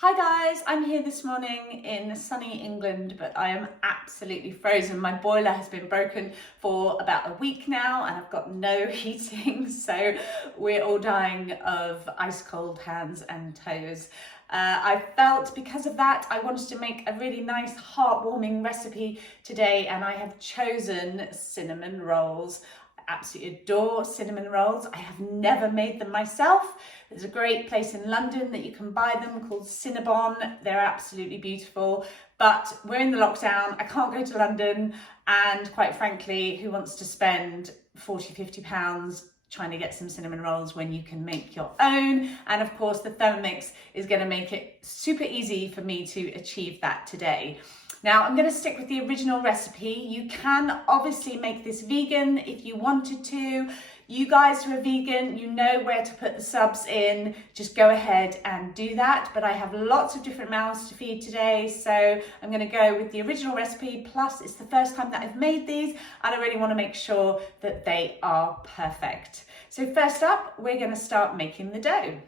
Hi guys, I'm here this morning in sunny England, but I am absolutely frozen. My boiler has been broken for about a week now and I've got no heating, so we're all dying of ice cold hands and toes. I felt because of that I wanted to make a really nice heartwarming recipe today, and I have chosen cinnamon rolls. Absolutely adore cinnamon rolls. I have never made them myself. There's a great place in London that you can buy them called Cinnabon. They're absolutely beautiful, but we're in the lockdown. I can't go to London, and quite frankly, who wants to spend 40, 50 pounds trying to get some cinnamon rolls when you can make your own? And of course, the Thermomix is going to make it super easy for me to achieve that today. Now, I'm going to stick with the original recipe. You can obviously make this vegan if you wanted to. You guys who are vegan, you know where to put the subs in. Just go ahead and do that. But I have lots of different mouths to feed today, so I'm going to go with the original recipe. Plus, it's the first time that I've made these, and I really want to make sure that they are perfect. So first up, we're going to start making the dough.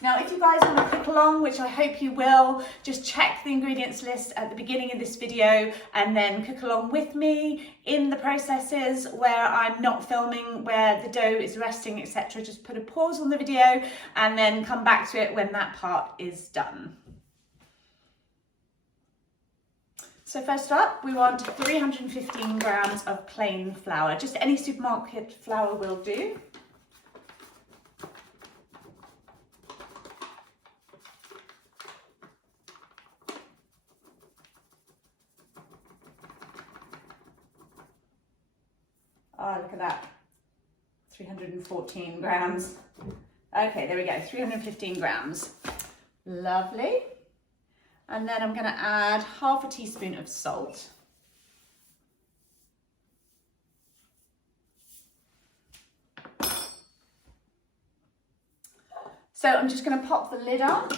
Now, if you guys want to cook along, which I hope you will, just check the ingredients list at the beginning of this video and then cook along with me in the processes where I'm not filming, where the dough is resting, etc. Just put a pause on the video and then come back to it when that part is done. So first up, we want 315 grams of plain flour. Just any supermarket flour will do. Oh, look at that, 314 grams. Okay, there we go, 315 grams. Lovely. And then I'm gonna add half a teaspoon of salt. So I'm just gonna pop the lid on.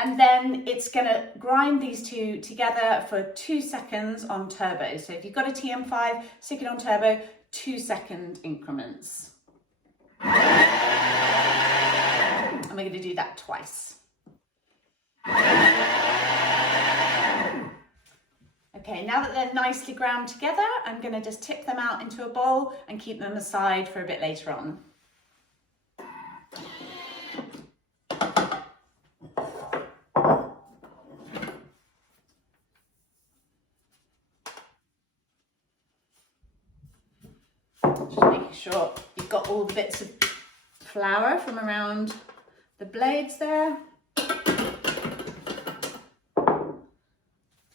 And then it's gonna grind these two together for 2 seconds on turbo. So if you've got a TM5, stick it on turbo, 2-second increments. And we're gonna do that twice. Okay, now that they're nicely ground together, I'm gonna just tip them out into a bowl and keep them aside for a bit later on. Just making sure you've got all the bits of flour from around the blades there.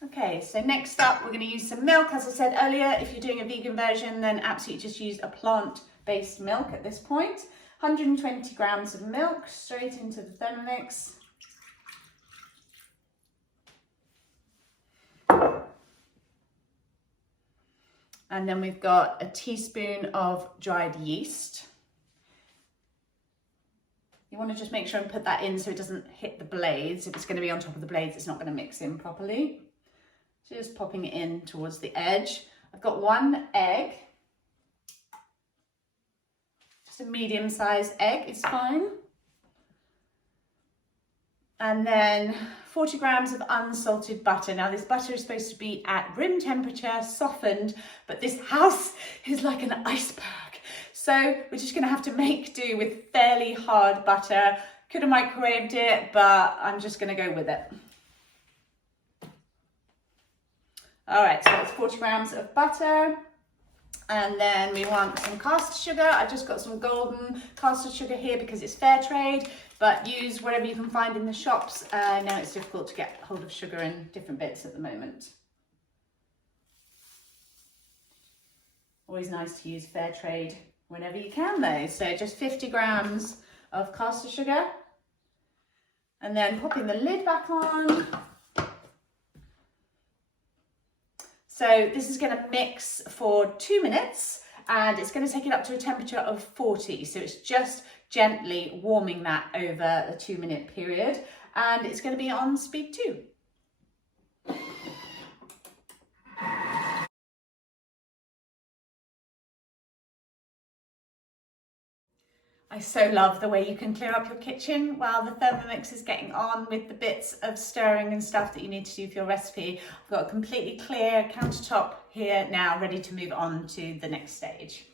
Okay, so next up we're going to use some milk. As I said earlier, if you're doing a vegan version, then absolutely just use a plant-based milk at this point. 120 grams of milk straight into the Thermomix. And then we've got a teaspoon of dried yeast. You want to just make sure and put that in so it doesn't hit the blades. If it's going to be on top of the blades, it's not going to mix in properly. Just popping it in towards the edge. I've got 1 egg. Just a medium-sized egg is fine. And then 40 grams of unsalted butter. Now, this butter is supposed to be at room temperature, softened, but this house is like an iceberg. So we're just gonna have to make do with fairly hard butter. Could have microwaved it, but I'm just gonna go with it. All right, so that's 40 grams of butter. And then we want some caster sugar. I've just got some golden caster sugar here because it's fair trade, but use whatever you can find in the shops. I know it's difficult to get hold of sugar in different bits at the moment. Always nice to use fair trade whenever you can though. So just 50 grams of caster sugar. And then popping the lid back on. So this is going to mix for 2 minutes, and it's going to take it up to a temperature of 40. So it's just gently warming that over a 2-minute period, and it's going to be on speed 2. I so love the way you can clear up your kitchen while the Thermomix is getting on with the bits of stirring and stuff that you need to do for your recipe. I've got a completely clear countertop here now, ready to move on to the next stage.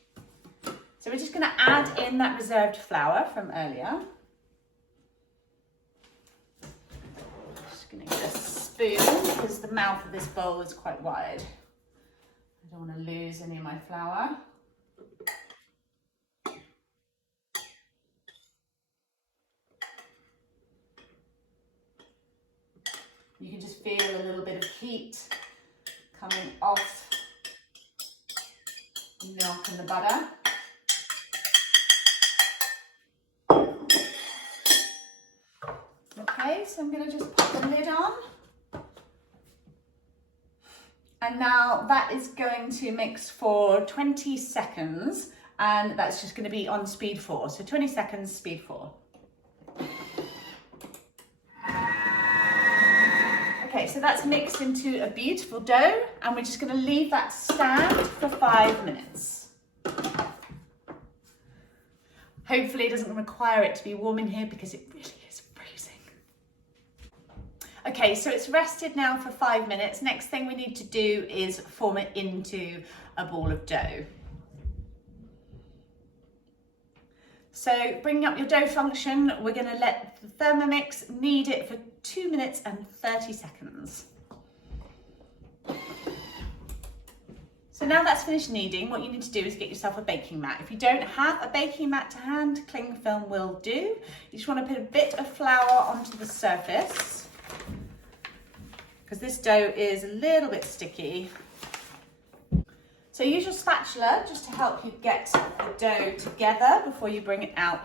So we're just going to add in that reserved flour from earlier. Just going to get a spoon because the mouth of this bowl is quite wide. I don't want to lose any of my flour. You can just feel a little bit of heat coming off the milk and the butter. Okay, so I'm going to just pop the lid on. And now that is going to mix for 20 seconds, and that's just going to be on speed 4. So 20 seconds, speed 4. Okay, so that's mixed into a beautiful dough, and we're just going to leave that stand for 5 minutes. Hopefully it doesn't require it to be warm in here because it really is freezing. Okay, so it's rested now for 5 minutes. Next thing we need to do is form it into a ball of dough. So bringing up your dough function, we're going to let the Thermomix knead it for 2 minutes and 30 seconds. So now that's finished kneading, what you need to do is get yourself a baking mat. If you don't have a baking mat to hand, cling film will do. You just want to put a bit of flour onto the surface because this dough is a little bit sticky. So use your spatula just to help you get the dough together before you bring it out.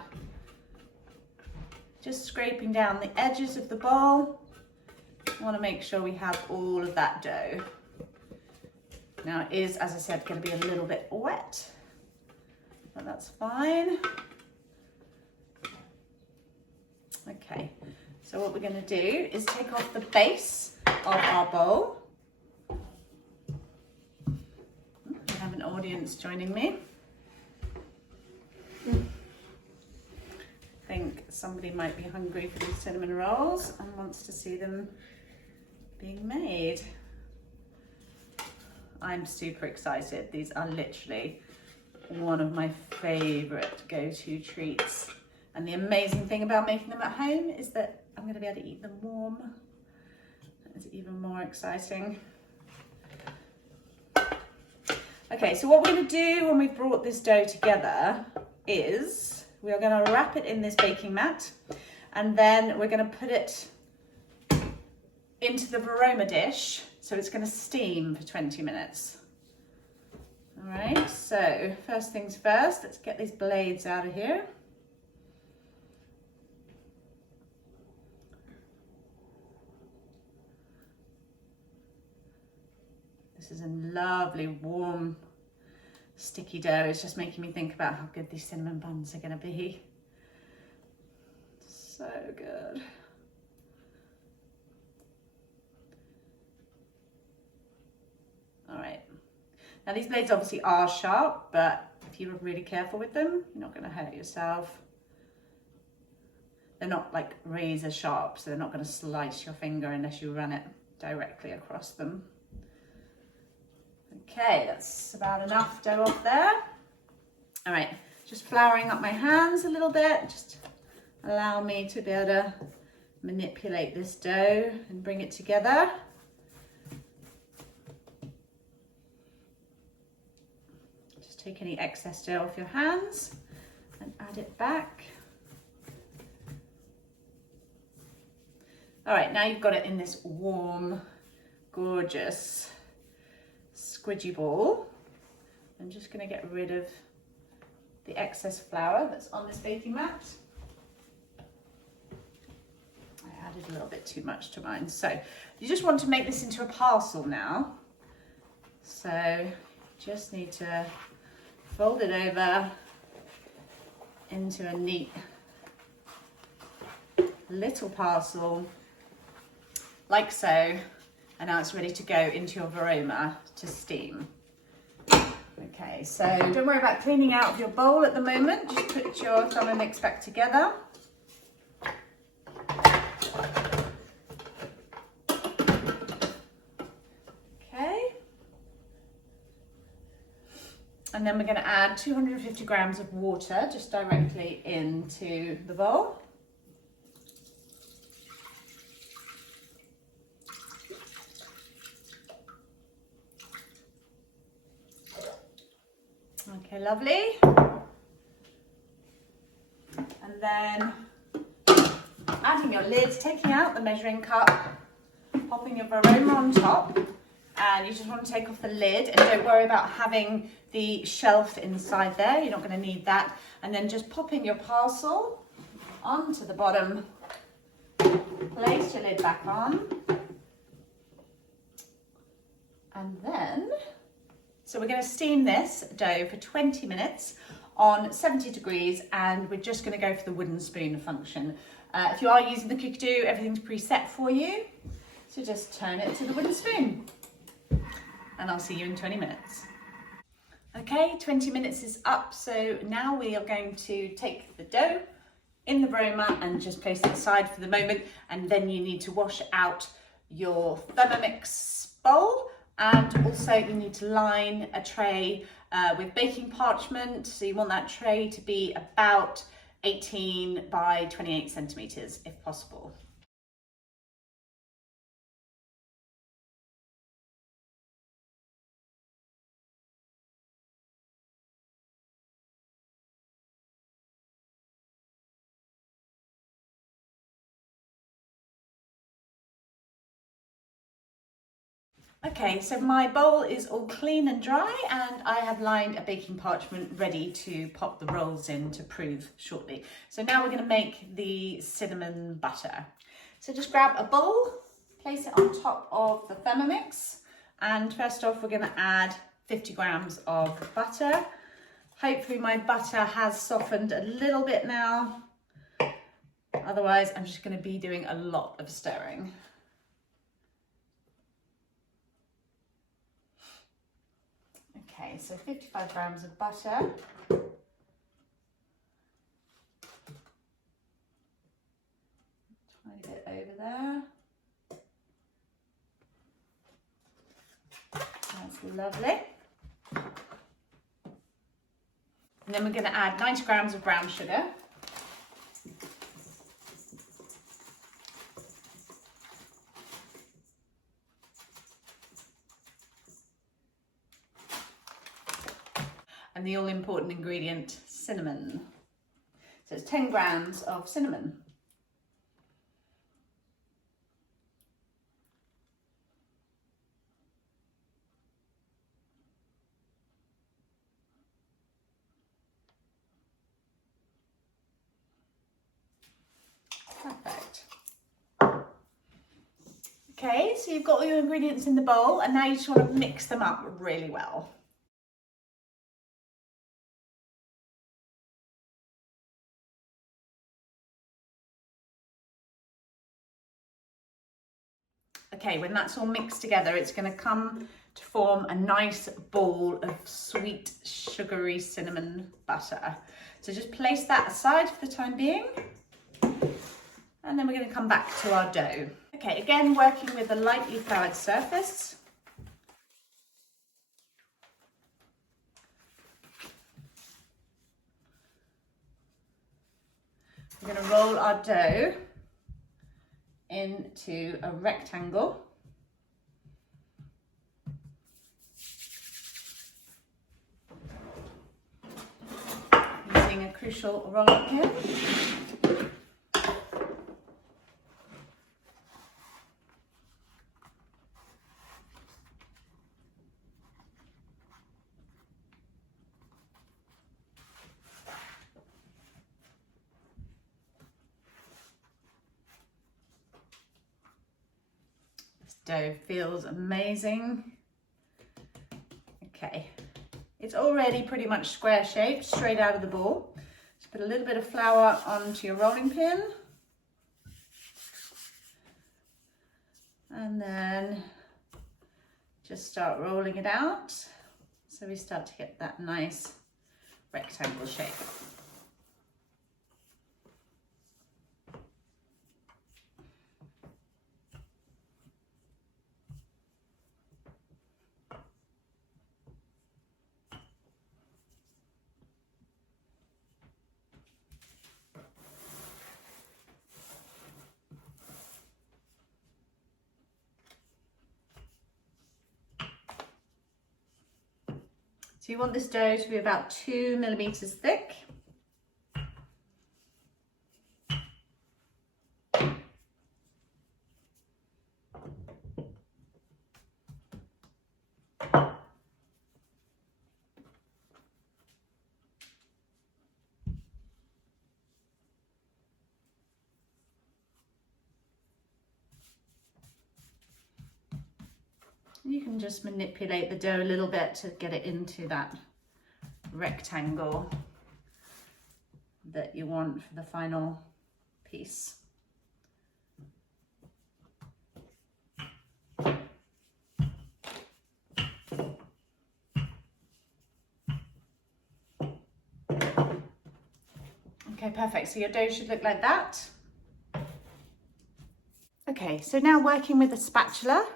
Just scraping down the edges of the bowl. I want to make sure we have all of that dough. Now it is, as I said, going to be a little bit wet, but that's fine. Okay, so what we're going to do is take off the base of our bowl. I have an audience joining me. I think somebody might be hungry for these cinnamon rolls and wants to see them being made. I'm super excited. These are literally one of my favorite go-to treats. And the amazing thing about making them at home is that I'm going to be able to eat them warm. It's even more exciting. Okay, so what we're going to do when we've brought this dough together is we are going to wrap it in this baking mat, and then we're going to put it into the varoma dish, so it's going to steam for 20 minutes. All right, so first things first, let's get these blades out of here. This is a lovely, warm, sticky dough. It's just making me think about how good these cinnamon buns are going to be. So good. All right. Now these blades obviously are sharp, but if you're really careful with them, you're not going to hurt yourself. They're not like razor sharp, so they're not going to slice your finger unless you run it directly across them. Okay, that's about enough dough off there. All right, just flouring up my hands a little bit. Just allow me to be able to manipulate this dough and bring it together. Just take any excess dough off your hands and add it back. All right, now you've got it in this warm, gorgeous, squidgy ball. I'm just going to get rid of the excess flour that's on this baking mat. I added a little bit too much to mine. So you just want to make this into a parcel now. So just need to fold it over into a neat little parcel like so. And now it's ready to go into your varoma to steam. Okay, so don't worry about cleaning out of your bowl at the moment. Just put your Thermomix back together. Okay. And then we're going to add 250 grams of water just directly into the bowl. Okay, lovely. And then adding your lid, taking out the measuring cup, popping your aroma on top, and you just want to take off the lid and don't worry about having the shelf inside there. You're not going to need that. And then just popping your parcel onto the bottom, place your lid back on, and then so we're going to steam this dough for 20 minutes on 70 degrees, and we're just going to go for the wooden spoon function. If you are using the cookie dough, everything's preset for you. So just turn it to the wooden spoon. And I'll see you in 20 minutes. Okay, 20 minutes is up. So now we are going to take the dough in the bromer and just place it aside for the moment. And then you need to wash out your Thermomix bowl. And also you need to line a tray with baking parchment. So you want that tray to be about 18 by 28 centimeters if possible. Okay, so my bowl is all clean and dry, and I have lined a baking parchment ready to pop the rolls in to prove shortly. So now we're going to make the cinnamon butter. So just grab a bowl, place it on top of the Thermomix, and first off we're going to add 50 grams of butter. Hopefully my butter has softened a little bit now, otherwise I'm just going to be doing a lot of stirring. Okay, so 55 grams of butter. Tiny bit over there. That's lovely. And then we're going to add 90 grams of brown sugar. And the all-important ingredient, cinnamon. So it's 10 grams of cinnamon. Perfect. Okay, so you've got all your ingredients in the bowl, and now you just want to mix them up really well. Okay, when that's all mixed together, it's going to come to form a nice ball of sweet, sugary cinnamon butter. So just place that aside for the time being. And then we're going to come back to our dough. Okay, again, working with a lightly floured surface. We're going to roll our dough into a rectangle. Using a crucial rolling pin. Dough feels amazing. Okay, it's already pretty much square shaped straight out of the ball. Just put a little bit of flour onto your rolling pin, and then just start rolling it out So we start to get that nice rectangle shape. So you want this dough to be about 2 millimeters thick. You can just manipulate the dough a little bit to get it into that rectangle that you want for the final piece. Okay, perfect. So your dough should look like that. Okay, so now working with a spatula,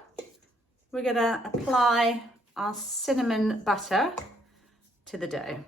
we're gonna apply our cinnamon butter to the dough.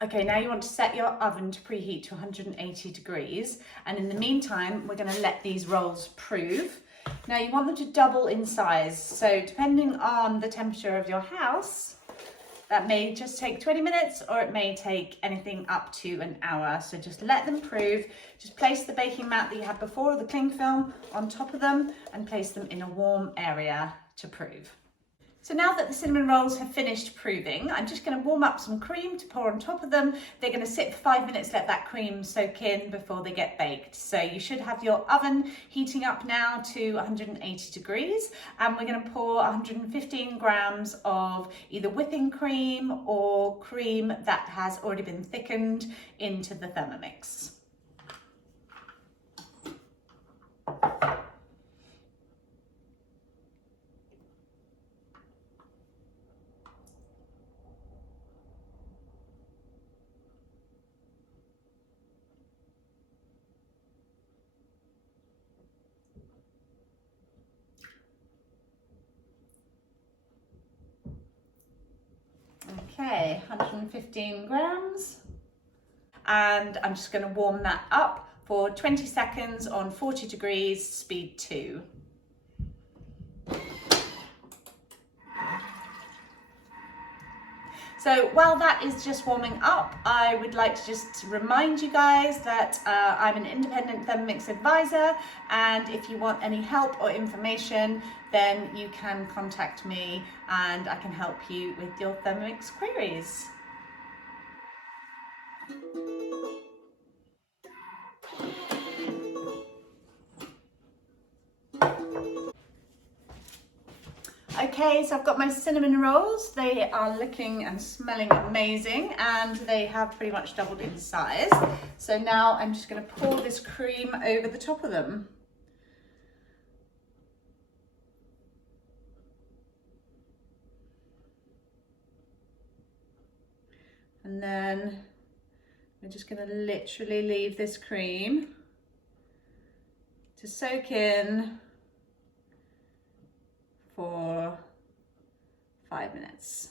Okay, now you want to set your oven to preheat to 180 degrees. And in the meantime, we're going to let these rolls prove. Now you want them to double in size. So depending on the temperature of your house, that may just take 20 minutes or it may take anything up to an hour. So just let them prove. Just place the baking mat that you had before, the cling film, on top of them and place them in a warm area to prove. So now that the cinnamon rolls have finished proving, I'm just going to warm up some cream to pour on top of them. They're going to sit for 5 minutes, let that cream soak in before they get baked. So you should have your oven heating up now to 180 degrees. And we're going to pour 115 grams of either whipping cream or cream that has already been thickened into the Thermomix. Okay, 115 grams. And I'm just going to warm that up for 20 seconds on 40 degrees, speed 2. So while that is just warming up, I would like to just remind you guys that I'm an independent Thermomix advisor, and if you want any help or information, then you can contact me and I can help you with your Thermomix queries. Okay, so I've got my cinnamon rolls. They are looking and smelling amazing and they have pretty much doubled in size. So now I'm just going to pour this cream over the top of them. And then we're just going to literally leave this cream to soak in for 5 minutes.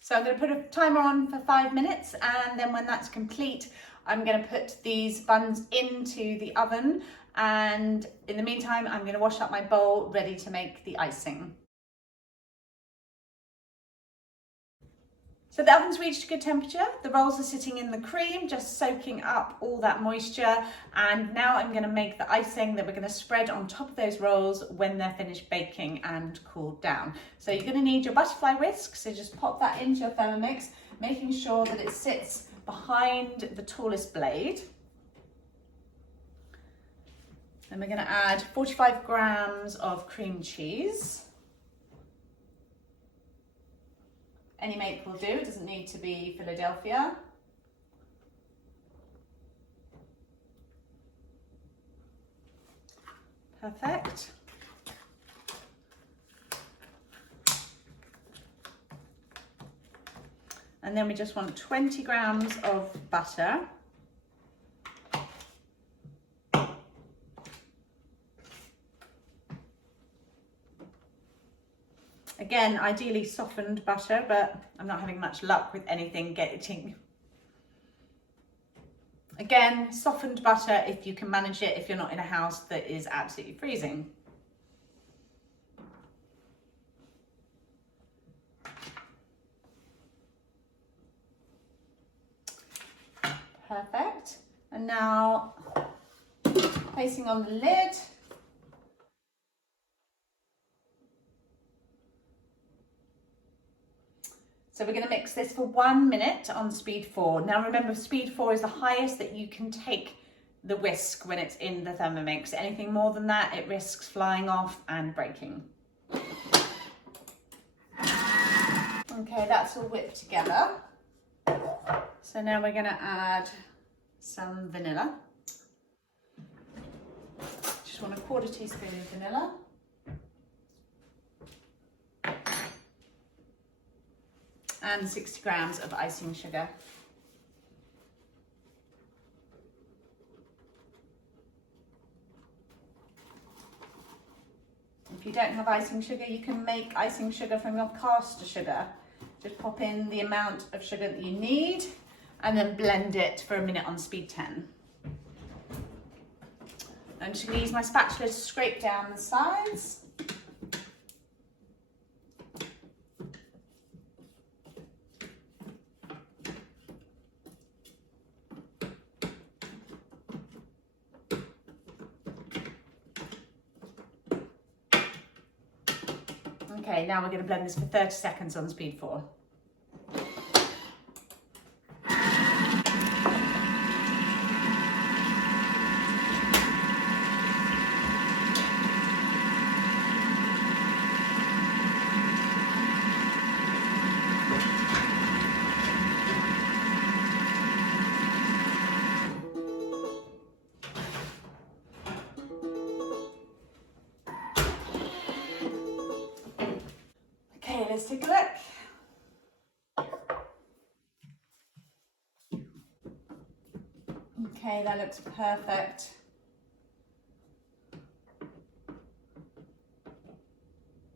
So I'm going to put a timer on for 5 minutes, and then when that's complete, I'm going to put these buns into the oven, and in the meantime, I'm going to wash up my bowl ready to make the icing. So the oven's reached a good temperature, the rolls are sitting in the cream, just soaking up all that moisture, and now I'm going to make the icing that we're going to spread on top of those rolls when they're finished baking and cooled down. So you're going to need your butterfly whisk, so just pop that into your Thermomix, making sure that it sits behind the tallest blade. Then we're going to add 45 grams of cream cheese. Any make will do, it doesn't need to be Philadelphia. Perfect. And then we just want 20 grams of butter. Again, ideally softened butter, but I'm not having much luck with anything getting. Again, softened butter if you can manage it, if you're not in a house that is absolutely freezing. Perfect. And now placing on the lid. So we're going to mix this for 1 minute on speed 4. Now remember, speed 4 is the highest that you can take the whisk when it's in the Thermomix. Anything more than that, it risks flying off and breaking. Okay, that's all whipped together. So now we're going to add some vanilla. Just want a 1/4 teaspoon of vanilla. And 60 grams of icing sugar. If you don't have icing sugar, you can make icing sugar from your caster sugar. Just pop in the amount of sugar that you need and then blend it for a minute on speed 10. I'm just going to use my spatula to scrape down the sides. Okay, now we're going to blend this for 30 seconds on speed 4. Okay, let's take a look. Okay, that looks perfect.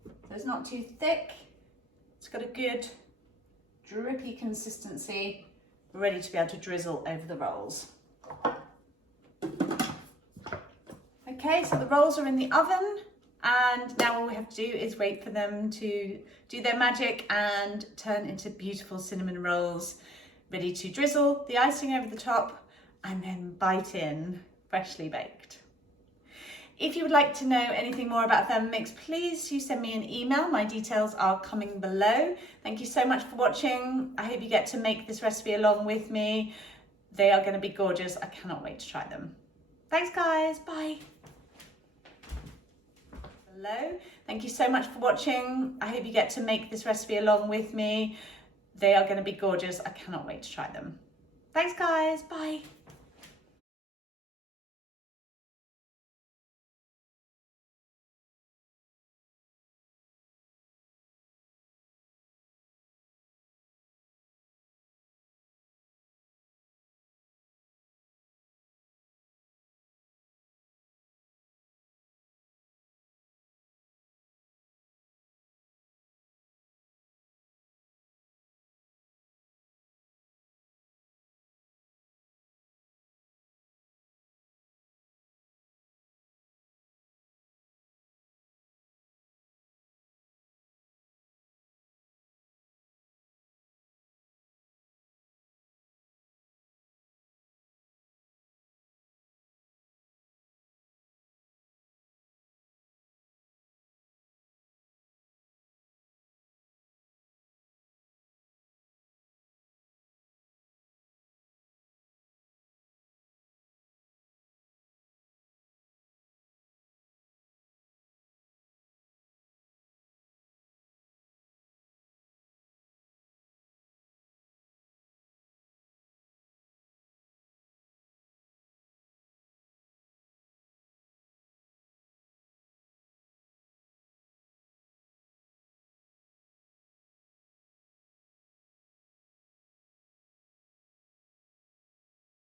So it's not too thick. It's got a good drippy consistency. We're ready to be able to drizzle over the rolls. Okay, so the rolls are in the oven. And now all we have to do is wait for them to do their magic and turn into beautiful cinnamon rolls, ready to drizzle the icing over the top and then bite in, freshly baked. If you would like to know anything more about Thermomix, please do send me an email. My details are coming below. Thank you so much for watching. I hope you get to make this recipe along with me. They are going to be gorgeous. I cannot wait to try them. Thanks guys, bye. Hello, thank you so much for watching. I hope you get to make this recipe along with me. They are going to be gorgeous. I cannot wait to try them. Thanks guys, bye.